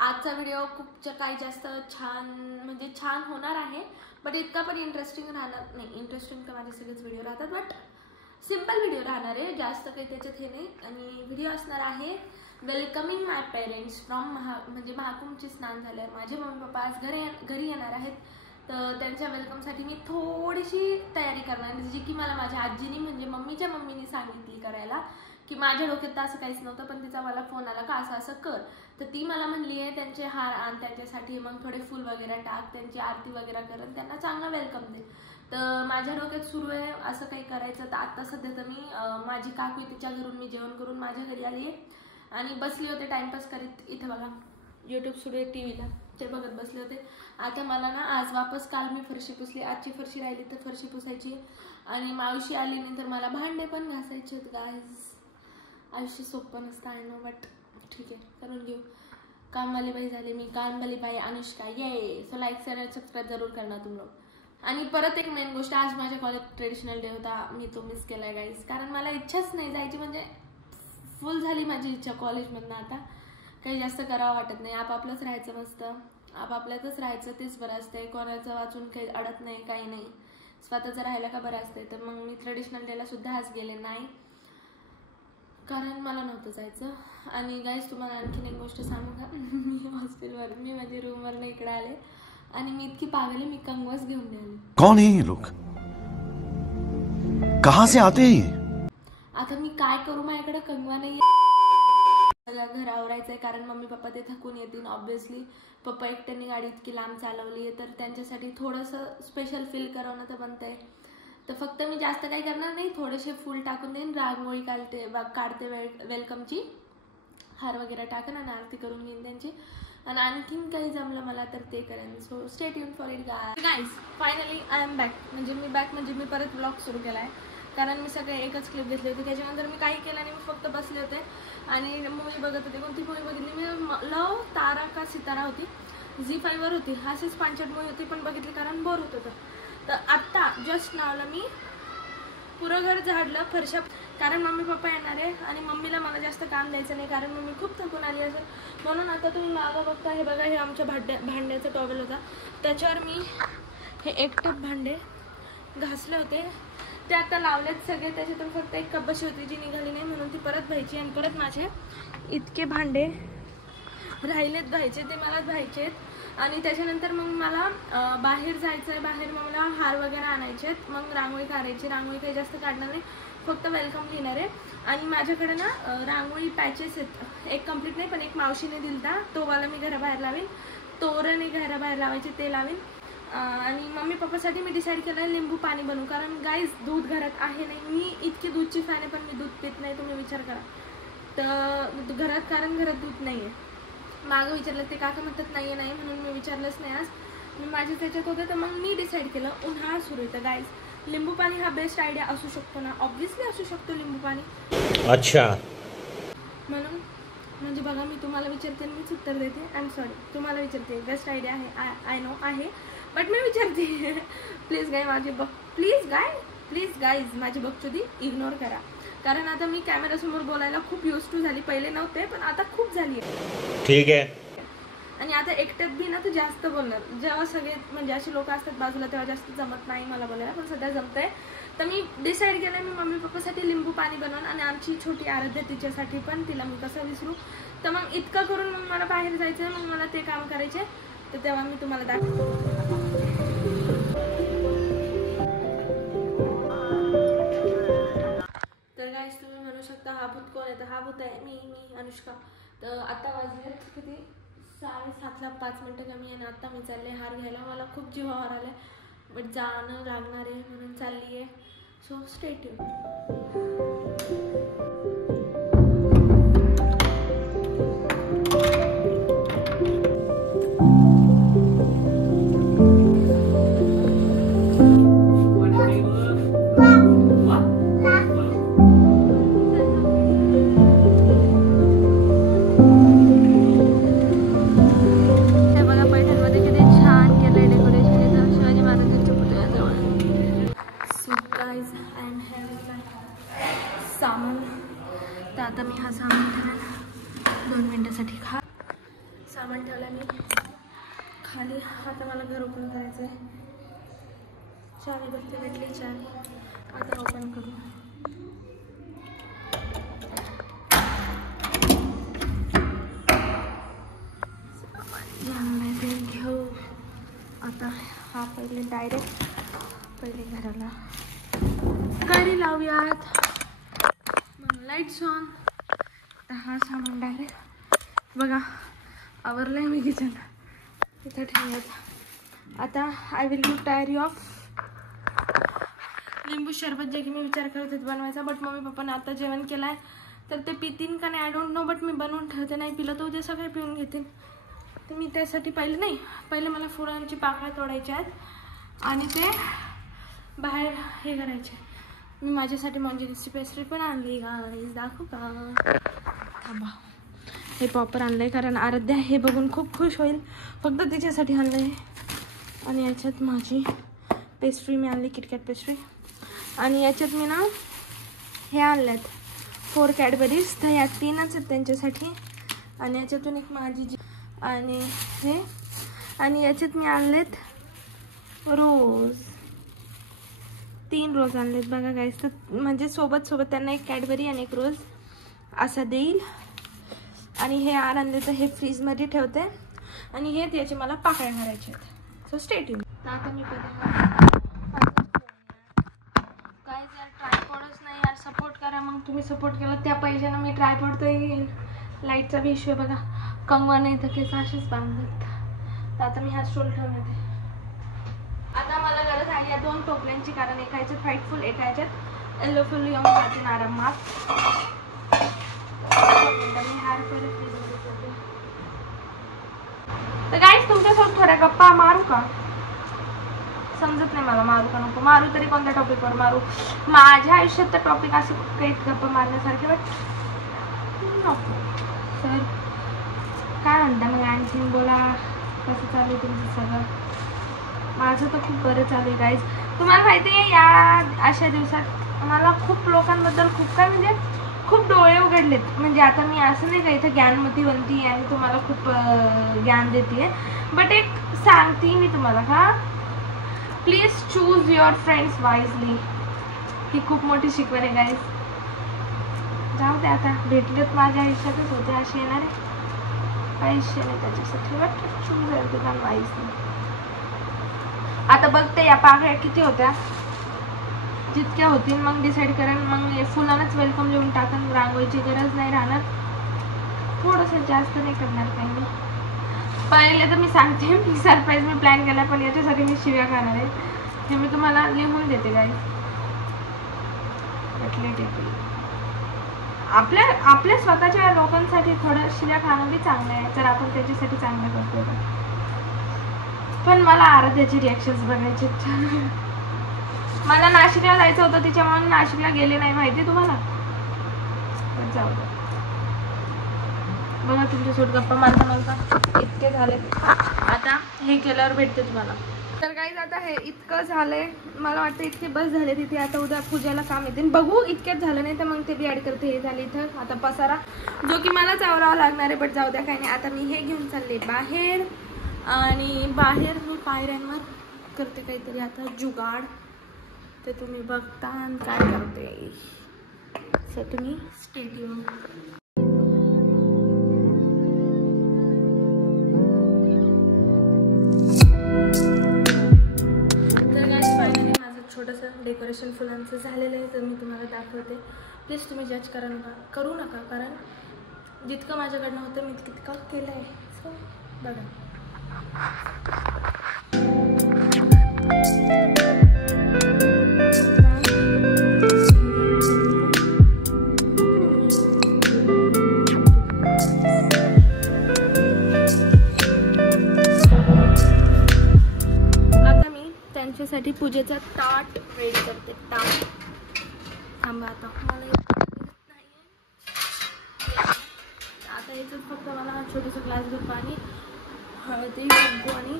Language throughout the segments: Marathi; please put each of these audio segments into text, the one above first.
आजचा व्हिडिओ खूप काही जास्त छान म्हणजे छान होणार आहे, बट इतका पण इंटरेस्टिंग राहणार नाही. इंटरेस्टिंग तर माझे सगळेच व्हिडिओ राहतात, बट सिंपल व्हिडिओ राहणार आहे, जास्त काही त्याच्यात हे नाही. आणि व्हिडिओ असणार आहे वेलकमिंग माय पेरेंट्स फ्रॉम म्हणजे महाकुंभचे स्नान झाल्यावर माझे मम्मी पप्पा आज घरी येणार आहेत. तर त्यांच्या वेलकमसाठी मी थोडीशी तयारी करणार, जी की मला माझ्या आजीनी म्हणजे मम्मीच्या मम्मीनी सांगितली करायला, की माझ्या डोक्यात तर असं काहीच नव्हतं, पण तिचा मला फोन आला का असं असं कर. तर ती मला म्हणली आहे त्यांचे हार आण त्यांच्यासाठी, मग थोडे फूल वगैरे टाक, त्यांची आरती वगैरे कर आणि त्यांना चांगला वेलकम दे. तर माझ्या डोक्यात सुरू आहे असं काही करायचं. तर आता सध्या तर मी माझी काकू तिच्या घरून मी जेवण करून माझ्या घरी आली आहे आणि बसले होते टाइमपास करीत. इथं बघा यूट्यूब सुरू आहे टीव्हीला, ते बघत बसले होते. आता मला ना आज वापस, काल मी फरशी पुसली, आजची फरशी राहिली तर फरशी पुसायची आणि मावशी आली नंतर मला भांडे पण घासायचे आहेत. गाईज आयुष्य सोपं नसतं आहे ना, बट ठीक आहे करून घेऊ. कामवाली बाई झाले मी, कामवाली बाई अनुष्का ये. सो लाईक शेअर सबस्क्राईब जरूर करणार तुम लोग. आणि परत एक मेन गोष्ट, आज माझ्या कॉलेज ट्रेडिशनल डे होता, मी तो मिस केलाय गाईज, कारण मला इच्छाच नाही जायची. म्हणजे फुल झाली माझी इच्छा कॉलेजमधनं. आता काही जास्त करावं वाटत नाही, आपापलंच राहायचं मस्त, आपापल्यातच राहायचं, तेच बरं असतंय. कोणाचं वाचून काही अडत नाही, काही नाही, स्वतःचं राहायला का बरं असतंय. तर मग मी ट्रेडिशनल डेला सुद्धा आज गेले नाही, कारण मला नव्हतं जायचं. आणि गाईज तुम्हाला आणखीन एक गोष्ट सांगू का, मी हॉस्टेलवर, मी माझ्या रूमवरनं इकडे आले आणि मी इतकी पागले, मी कंगवाच घेऊन आले. कौन है ये लोग, कहां से आते हैं? आता मी काय करू, माझ्याकडे कंगवा नाही. मला घर आवरायचंय, कारण मम्मी पप्पा ते थकून येतील ऑब्व्हियसली. पप्पा एकट्याने गाडी इतकी लांब चालवली आहे, तर त्यांच्यासाठी थोडंसं स्पेशल फील करवणं तर बनतंय. तर फक्त मी जास्त काही करणार नाही, थोडेसे फूल टाकून देईन, रांगोळी काढते वेलकमची, हार वगैरे टाकन आणि आरती करून घेईन त्यांची. आणि आणखीन काही जमलं मला तर ते करेन. So stay tune for it guys. Finally I am back. म्हणजे मी परत ब्लॉग सुरू केला आहे, कारण मी सगळे एकच क्लिप घेतली होती. त्याच्यानंतर मी काही केलं नाही, मी फक्त बसले होते आणि मूवी बघत होते. कोणती मूवी बघितली मी, लव तारा का सितारा होती, झी5वर होती. अशीच पांचट मूवी होती, पण बघितली कारण बोर होत होतं. तर आत्ता जस्ट नावला मी पुरं घर झाडलं, फरशा, कारण मम्मी पप्पा येणार आहे आणि मम्मीला मला जास्त काम द्यायचं नाही, कारण मम्मी खूप थकून आली असेल. म्हणून आता तुम्ही मागं बघता, हे बघा, हे आमच्या भांड्याचा टॉवेल होता, त्याच्यावर मी हे एकटप भांडे घासले होते. ते आता लावलेत सगळे, त्याच्यातून फक्त एक कपबशी होती जी निघाली नाही, म्हणून ती परत धुवायची. आणि परत माझे इतके भांडे राहिलेत धुवायचे, ते मला धुवायचे आहेत. आणि त्याच्यानंतर मग मला बाहेर जायचं आहे, बाहेर मला हार वगैरे आणायचे आहेत, मग रांगोळी काढायची. रांगोळी काही जास्त काढणार नाही, फक्त वेलकम लिहिणार आहे. आणि माझ्याकडे ना रांगोळी पॅचेस आहेत, एक कंप्लीट नाही पण एक मावशीने दिलता, तो वाला मी घराबाहेर लावेन. तोरण घराबाहेर लावायचे ते लावेन. आणि मम्मी पप्पासाठी मी डिसाईड केलं आहे लिंबू पाणी बनवू, कारण गाईज दूध घरात आहे नाही. मी इतकी दूधची फॅन आहे, पण मी दूध पित नाही, तुम्ही विचार करा. तर घरात, कारण घरात दूध नाही आहे. मागं विचारलं, ते काका म्हणतात नाही आहे, नाही, म्हणून मी विचारलंच नाही. आज मी माझ्या त्याच्यात होते, तर मग मी डिसाईड केलं उन्हाळा सुरू येतं गाईज, लिंबू पाणी हा बेस्ट आयडिया असू शकतो ना. ऑब्व्हियसली असू शकतो लिंबू पाणी. अच्छा, म्हणून म्हणजे बघा, मी तुम्हाला विचारते, मीच उत्तर देते. आय एम सॉरी, तुम्हाला विचारते, बेस्ट आयडिया आहे, आय नो आहे, बट मी विचारते. प्लीज गाईज माझी बकचोदी इग्नोर करा, कारण आता मी कॅमेरासमोर बोलायला खूप यूज टू झाली. पहिले नव्हते, पण आता खूप झाली आहे. ठीक आहे. आणि आता एकट्यात बी ना तू जास्त बोलणार, जेव्हा सगळे म्हणजे असे लोक असतात बाजूला, तेव्हा जास्त जमत नाही मला बोलायला, पण सध्या जमतंय. तर मी डिसाईड केलं मी मम्मी पप्पासाठी लिंबू पाणी बनवून, आणि आमची छोटी आराध्या तिच्यासाठी पण, तिला मी कसं विसरू. तर मग इतकं करून मग मला बाहेर जायचं, मग मला ते काम करायचे. तर तेव्हा मी तुम्हाला दाखवते. तर गाईस तुम्ही म्हणू शकता हा भूत कोण आहे, तर हा भूत आहे मी अनुष्का. तर आता वाजलेत किती, 7:30ला 5 मिनिटं कमी आहे. आणि आता मी चालले हार घ्यायला. मला खूप जीवावर आलं, बट जाणं लागणार आहे, म्हणून चालली आहे. So stay tune. सामान ठेवलं मी खाली. आता मला घर ओपन करायचं आहे. चावी बघते, भेटली चावी. आता ओपन करू. घेऊ आता. हा पहिले घराला गाडी लावूयात. मग लाईट्स ऑन. आता हा सामान डायरेक्ट बघा आवरलंय मी किचन. इथं ठेवायचं. आता I will do diary of लिंबू शरबत, जे की मी विचार करत होते बनवायचा. बट मम्मी पप्पाने आता जेवण केलं आहे तर ते पितीन का नाही आय डोंट नो. बट मी बनवून ठेवते. नाही पिलं तर उद्या सगळे पिऊन घेतील. तर मी त्यासाठी पहिले मला फुलांची पाकळ्या तोडायच्या आहेत आणि ते बाहेर हे करायचे. मी माझ्यासाठी मॉन्जिनीसची पेस्ट्री पण आणली गाईस. दाखवू का? थांबा. हे पॉपर आणलं आहे कारण आराध्या हे बघून खूप खुश होईल. फक्त तिच्यासाठी आणलं आहे. आणि याच्यात माझी पेस्ट्री मी आणली, किटकॅट पेस्ट्री. आणि याच्यात मी ना हे आणल्यात 4 कॅडबरीज. तर या 3च आहेत त्यांच्यासाठी. आणि याच्यातून एक माझी जी आणि हे. आणि याच्यात मी आणलेत रोज, 3 रोज आणलेत बघा गाईस. तर म्हणजे सोबत त्यांना एक कॅडबरी आणि एक रोज असा देईल. आणि हे आणले तर हे फ्रीजमध्ये ठेवते. आणि हे त्याचे मला पाकळ्या करायचे आहेत. So stay tune. आता मी काय यार ट्रायपॉडच नाही यार. सपोर्ट करा. मग तुम्ही सपोर्ट केला त्या पैशानं मी ट्रायपॉड तर येईल. लाईटचा बी इश्यू आहे बघा. कंगवा नाही तर केस असेच बांधतात. तर आता मी हा स्टोल ठेवून येते. आता मला गरज आहे या 2 टोपल्यांची. कारण एका ह्याच्यात व्हाईट फुल, एका ह्याच्यात येलो फुल येऊन जाते आरामात. तर गाईस तुमच्यासोबत थोड्या गप्पा मारू का? समजत नाही मला मारू का नको मारू. तरी कोणत्या टॉपिकवर मारू? माझ्या आयुष्यात तर टॉपिक असे काही गप्पा मारण्यासारखे बट नको. तर काय म्हणता मग आणखीन बोला. कसं चालू आहे तुमचं सगळं? माझं तर खूप बरं चालू आहे गाईज. तुम्हाला माहिती आहे या अशा दिवसात मला खूप लोकांबद्दल खूप काय म्हणजे खूप डोळे उघडलेत. म्हणजे आता मी असं नाही का इथं ज्ञानमती बनती आणि तुम्हाला खूप ज्ञान देते. बट एक सांगते मी तुम्हाला का please choose your friends wisely. ही खूप मोठी शिकवण आहे गाईज. जाऊ दे आता भेटलेत माझ्या आयुष्यातच होते असे येणारे. पैसे नाही त्याच्यासाठी बट चूज युअर दुकान वाईजली. आता बघते या पाकळ्या किती होत्या. जितक्या होतील मग डिसाईड करेन. मग फुलानच वेलकम लिहून टाकून रांगोळीची गरज नाही राहणार. थोडंसं जास्त नाही करणार काही मी. पहिले तर मी सांगते मी सरप्राईज मी प्लॅन केला पण याच्यासाठी मी शिव्या खाणार आहे. हे मी तुम्हाला लिहून देते गाईस. आपल्या स्वतःच्या लोकांसाठी थोडं शिव्या खाणं बी चांगलं आहे जर आपण त्याच्यासाठी चांगलं करतो. पण मला आराध्याची रिॲक्शन्स बघायचे. मला नाशिकला जायचं होतं त्याच्यामुळे नाशिकला गेले नाही माहिती तुम्हाला. जाऊ दे बघा तुमच्यासोबत गप्पा मारता इतके झाले. आता हे केल्यावर भेटते तुम्हाला. तर गाईज आता हे इतकं झालंय. मला वाटतं इतके बस झाले तिथे. आता उद्या पूजाला काम येते. बघू इतक्यात झालं नाही तर मग ते बी ॲड करते. हे झाले इथं आता पसारा जो की मलाच आवरावा लागणार आहे. बट जाऊ द्या काही नाही. आता मी हे घेऊन चालले बाहेर. आणि बाहेर मी पायऱ्यांवर करते काहीतरी आता जुगाड. ते तुम्ही बघता आणि काय करते. सो तुम्ही स्टे ट्यून. तर गाईज फायनली माझं छोटंसं डेकोरेशन फुलांचं झालेलं आहे. तर मी तुम्हाला दाखवते. प्लीज तुम्ही जज करू नका कारण जितकं माझ्याकडनं होतं मी तितकं केलं आहे. सो बघा. आता मी त्यांच्यासाठी पूजेचा ताट रेडी करते. ताट थांबा आता मला आता याच्यात फक्त मला छोटंसं ग्लासभर पाणी, हळदी, कुंकू आणि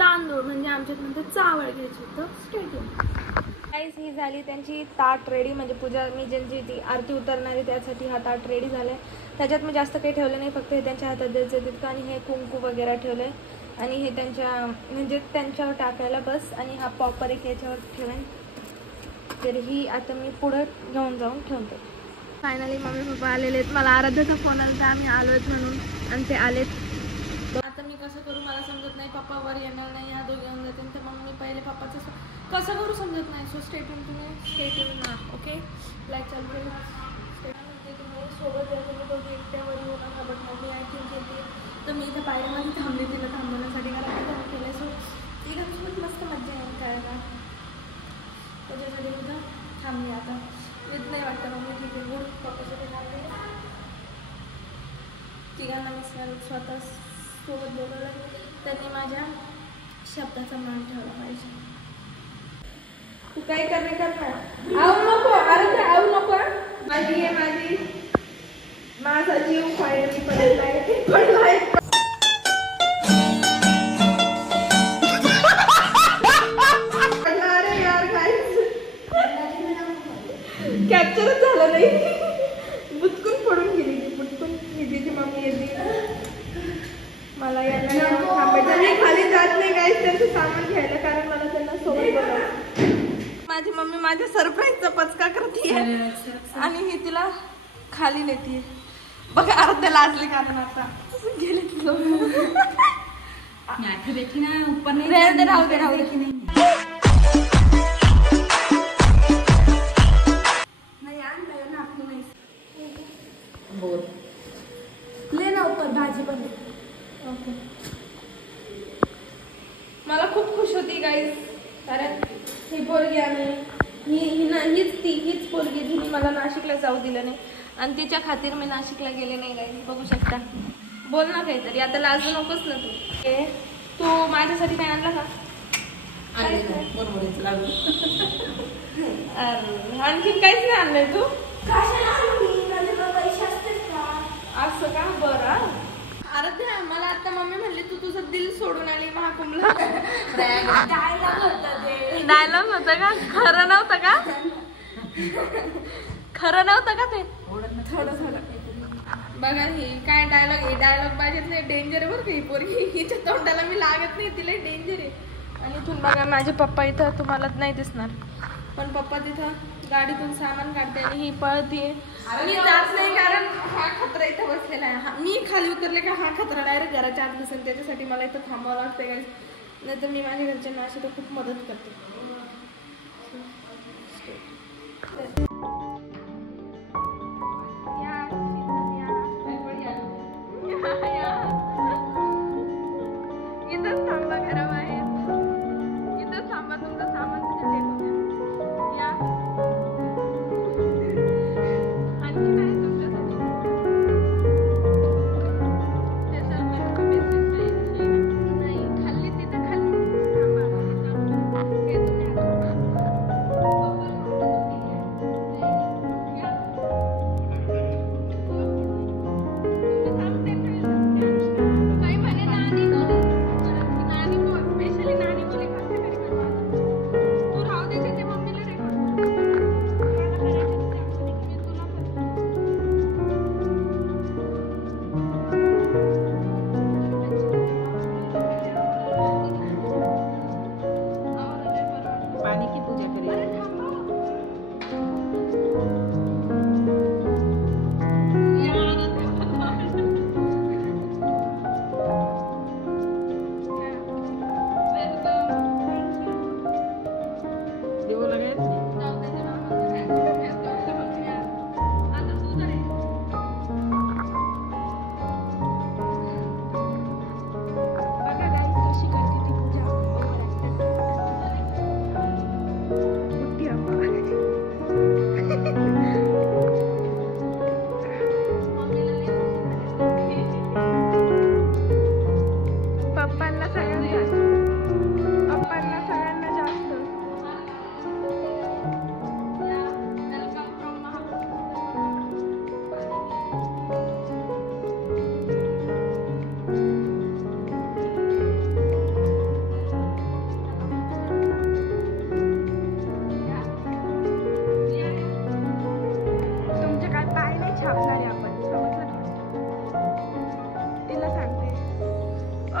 तांदूळ म्हणजे आमच्यात नंतर चावळ घ्यायचे. तर स्टेट ही झाली त्यांची ताट रेडी, म्हणजे पूजा मी ज्यांची ती आरती उतरणारी त्यासाठी हा ताट रेडी झालाय. त्याच्यात मी जास्त काही ठेवलं नाही, फक्त हे त्यांच्या हातात द्यायचं तितकं आणि हे कुंकू वगैरे ठेवलंय आणि हे त्यांच्या म्हणजे त्यांच्यावर टाकायला बस. आणि हा पॉपर एक याच्यावर ठेवेन. तर ही आता मी पुढं घेऊन जाऊन ठेवते. फायनली मम्मी पप्पा आलेले आहेत. मला आराध्याचा फोन आला, आम्ही आलो आहेत म्हणून आणि ते आलेत. आता मी कसं करू मला समजत नाही. पप्पा वर येणार नाही, ह्या दोघे येऊन जातील, तर मग मी पहिले पप्पाचं कसं करू समजत नाही. सो स्टेटून तुम्ही स्टेटून ना ओके लाईक चालू करू स्टेटून तुम्ही सोबत या. तुम्ही दोघे एकट्यावर येऊ नका. बट मम्मी ॲक्टिव्ह केली तर मी इथं पायऱ्यामध्ये थांबले तिला थांबवण्यासाठी, कारण मी केलं. सो तिघांसोबत मस्त मजा येईल करायला, त्याच्यासाठी मी इथं थांबली. आता येत नाही वाटतं मम्मी ठीक आहे बोल. पप्पासाठी थांबले, तिघांना मी स्वतः सोबत बोलवलं. त्यांनी माझ्या शब्दाचा मान ठेवला पाहिजे. तू काही करणार आऊ नको. अरे आऊ नको. माझी आहे माझी, माझा जीव फायनली पडलाय. अरे यार काय कॅप्चरच झालं नाही. बुटकून पडून गेली ती, बुटकून तिची मम्मी येते. मला यांना थांबायचं. मी खाली जात नाही गाईस त्यांचं सामान घ्यायला, कारण मला त्यांना सोबत बोलावं. माझी मम्मी माझ्या सरप्राईजचा पचका करते आणि ही तिला खाली नेते. बघा अर्ध्या लाजले, कारण आता गेले राहू दे नाही आणलं ना आपली नाही. ले ना ऊपर भाजी पण. ओके मला खूप खुश होती गाईस, कारण ही पोरगी आणि हीच पोरगी जिने मला नाशिकला जाऊ दिलं नाही आणि तिच्या खातीर मी नाशिकला गेले नाही गाईस. बघू शकता. बोल ना काहीतरी, आता लाजू नकोस ना तू. तू माझ्यासाठी काय आणला का? आणखीन काहीच नाही आणलंय तू? असं का? बरं. अरे मला आता मम्मी म्हणली तू तुझं दिल सोडून आली महाकुंभला. डायलॉग होता का? खरं नव्हतं का? खरं नव्हतं का ते? थोडं बघा ही काय डायलॉग. हे डायलॉग पाहिजेत नाही. डेंजर आहे बरं का ही पोरगी. हिच्या तोंडाला मी लागत नाही, तिला डेंजर आहे. आणि इथून बघा माझे पप्पा इथं तुम्हाला नाही दिसणार, पण पप्पा तिथं गाडीतून सामान काढते आणि ही पळतीये. मी जात नाही कारण हा खतरा इथं बसलेला आहे. मी खाली उतरले का हा खतरा डायरेक्ट घराच्या आत बसेल, त्याच्यासाठी मला इथं थांबावं लागतं काय. नाही तर मी माझ्या घरच्यांना अशी तर खूप मदत करते. इथंच थांबा घराबाहेर, इथंच थांबा. तुमचं सामान तिथे टेकून या. आणखी नाही तुमच्यासाठी नाही खाल्ली तिथं खाल्ली. थांबा हे तुम्ही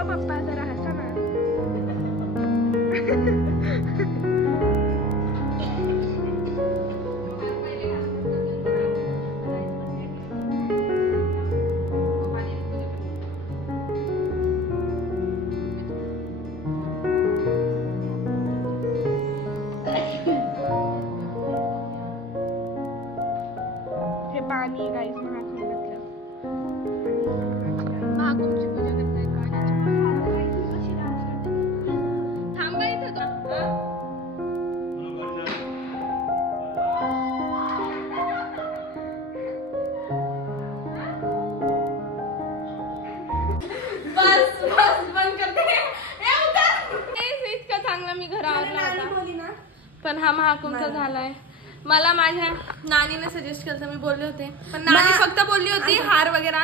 पप्पा जरा हसा ना. हे पाणी गाईस महाकुंभातलं. महाकुंभची पूजा करतायत पाण्याची. थांबा इथं का? बस बस बंद करते. इतका चांगला मी घरावर होता पण हा महाकुंभ झालाय. मला माझ्या नानीने सजेस्ट केलं, मी बोलले होते पण नानी फक्त बोलली होती हार वगैरे.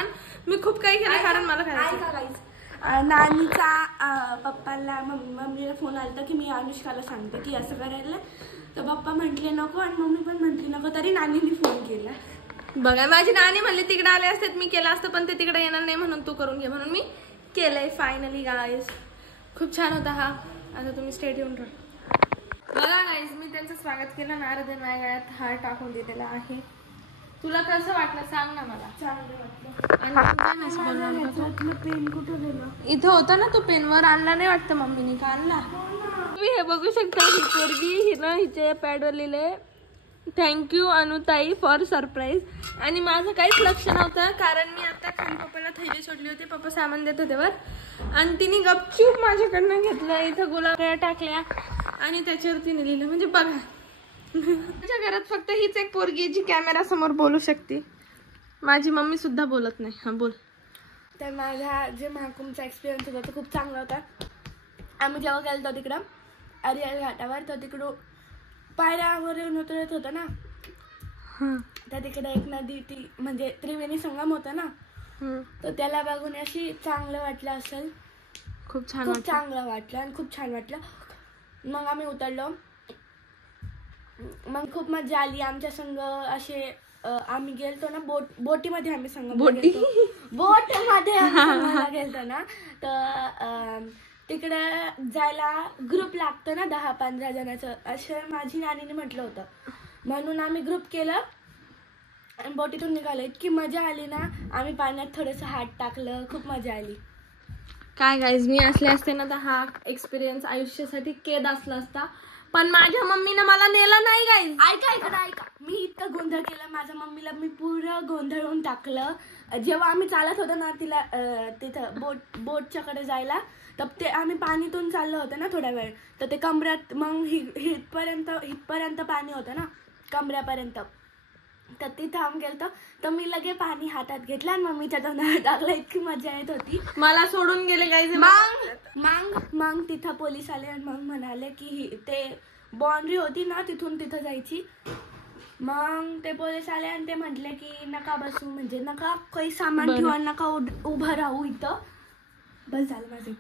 मी खूप काही केलं कारण मला खायचं. नानीचा पप्पाला मम्मीला फोन आला की मी अनुष्काला सांगते की असं करायला, तर पप्पा म्हटले नको आणि मम्मी पण म्हटली नको, तरी नानीने फोन केला. बघा माझी नानी म्हणली तिकडे आले असते मी केलं असतं पण ते तिकडे येणार नाही म्हणून तू करून घे म्हणून मी केलंय फायनली गाईस. खूप छान होता हा. आता तुम्ही स्टेट येऊन राहा. बघा गाईस मी त्यांचं स्वागत केलं. नारदन माझ्या गळ्यात हार टाकून दिलेला आहे. तुला कसं वाटलं सांग ना मला. चांगलं वाटलं. पेन कुठं गेलं? इथं होता ना तो पेनवर आणला नाही वाटतं मम्मीने का आणला. तुम्ही हे बघू शकता ही पोरगी हिनं हिच्या पॅडवर लिहिलंय थँक्यू अनुताई फॉर सरप्राईज. आणि माझं काहीच लक्ष नव्हतं कारण मी आता खाली पप्पाला थैली सोडली होती. पप्पा सामान देत होते वर आणि तिने गपचूप माझ्याकडनं घेतलं. इथं गुलाब टाकल्या आणि त्याच्यावरती लिहिलं. म्हणजे बघा माझ्या घरात फक्त हीच एक पोरगी जी कॅमेरा समोर बोलू शकते. माझी मम्मी सुद्धा बोलत नाही. हा बोल. तर माझा जे महाकुंभचा एक्सपिरियन्स होता तो खूप चांगला होता. आम्ही जेव्हा गेलो तिकडं अरियल घाटावर, तर तिकडं पायऱ्यावरून उतरत होतं ना, तर तिकडे एक नदी ती म्हणजे त्रिवेणी संगम होता ना, तर त्याला बघून अशी चांगलं वाटलं असेल. खूप चांगलं वाटलं आणि खूप छान वाटलं. मग आम्ही उतरलो. मग खूप मजा आली आमच्या संग. असे आम्ही गेलतो ना बोटीमध्ये आम्ही संग बोटमध्ये गेलतो ना, तर तिकडे जायला ग्रुप लागतं ना 10-15 जणांचं असं माझी नानीने म्हटलं होतं. म्हणून आम्ही ग्रुप केलं आणि बोटीतून निघालो. इतकी मजा आली ना. आम्ही पाण्यात थोडंसं हात टाकलं. खूप मजा आली. काय गाईज मी असले असते ना तर हा एक्सपिरियन्स आयुष्यासाठी केद असला असता पण माझ्या मम्मीनं मला नेलं नाही गाईज. ऐका मी इतकं गोंधळ केला. माझ्या मम्मीला मी पुरं गोंधळून टाकलं. जेव्हा आम्ही चालत होतो ना तिला तिथं बोटच्याकडे जायला, तर ते आम्ही पाणीतून चाललो होतो ना थोड्या वेळ, तर ते कमऱ्यात मग हितपर्यंत पाणी होतं ना कमऱ्यापर्यंत, तर तिथं आम्ही गेलतो. तर मी लगे पाणी हातात घेतलं आणि मम्मीच्या तोंडावर टाकलं. इतकी मजा येत होती. मला सोडून गेले गाईज. मग तिथं पोलीस आले आणि मग म्हणाले की ते बाउंड्री होती ना तिथून तिथं जायची. मग ते पोलीस आले आणि ते म्हटले की नका बसू, म्हणजे नका काही सामान ठेवा, नका उभं राहू इथं. बस झालं माझं.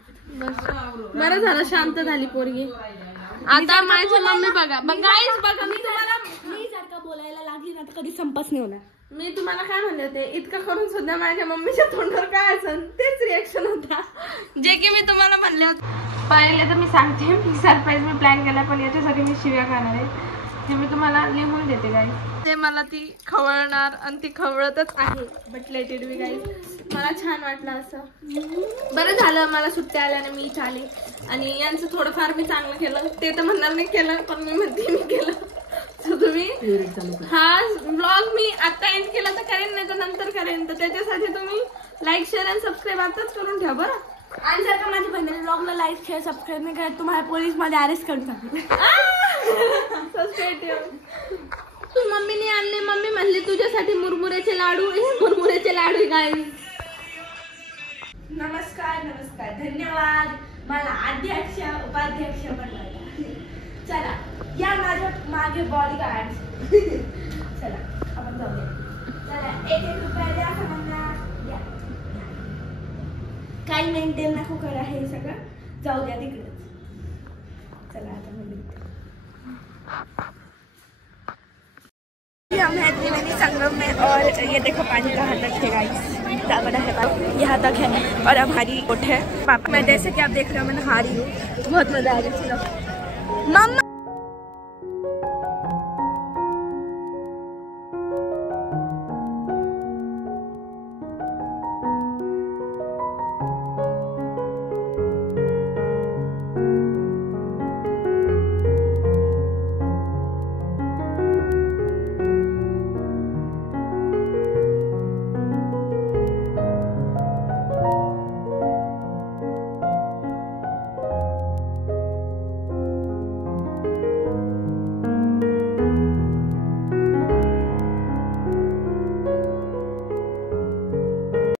बरं झालं शांत झाली पोरगी. आता माझी मम्मी बघा गाईज बघा मी जर का बोलायला लागली ना तर कधी संपच नाही होणार. मी तुम्हाला काय म्हणले होते, इतकं करून सुद्धा माझ्या मम्मीच्या तोंडावर काय असेल तेच रिएक्शन होत्या जे की मी तुम्हाला म्हणले होते. पहिले तर मी सांगते सरप्राईज मी प्लॅन केला पण याच्यासाठी मी शिव्या खाणार आहे. हे मी तुम्हाला लिहून देते गाईज. ते मला ती खवळणार आणि ती खवळतच आहे. But let it be guys. मला छान वाटलं असं. बरं झालं मला सुट्ट्या आल्याने मी इथं आले आणि यांचं थोडंफार मी चांगलं केलं. ते तर म्हणणार नाही केलं पण मी म्हणते मी केलं. तर तुम्ही हा ब्लॉग मी आता एंड केला तर करेन नाही तर नंतर करेन, तर त्याच्यासाठी तुम्ही लाईक शेअर आणि सबस्क्राईब आताच करून ठेवा बरं. आणि जर का माझ्या बंधूला ब्लॉगला लाईक शेअर सबस्क्राईब नाही करत तुम्हाला पोलीस मध्ये अरेस्ट करून टाकले. तू मम्मीने आणले. मम्मी म्हणली तुझ्यासाठी मुरमुऱ्याचे लाडू. मुरमुऱ्याचे लाडू गाईज. नमस्कार धन्यवाद. मला अध्यक्ष उपाध्यक्ष बनवायला. चला या माझ्या मागे बॉडीगार्ड. चला आपण जाऊया. चला 1-1 रुपया द्या सगळ्यांना. काही मेंटेन नको करा हे सगळं. जाऊ द्या तिकडे. चला आता हम हैं त्रिवेणी संगम में और ये देखो पानी का हालत है गाइस. इतना बड़ा है भाई, यहाँ तक है। और अब हमारी बोट है। पापा मैं जैसे कि आप देख रहे हो मैं नहा रही हूँ, बहुत मजा आ रहा है। चलो मम्मा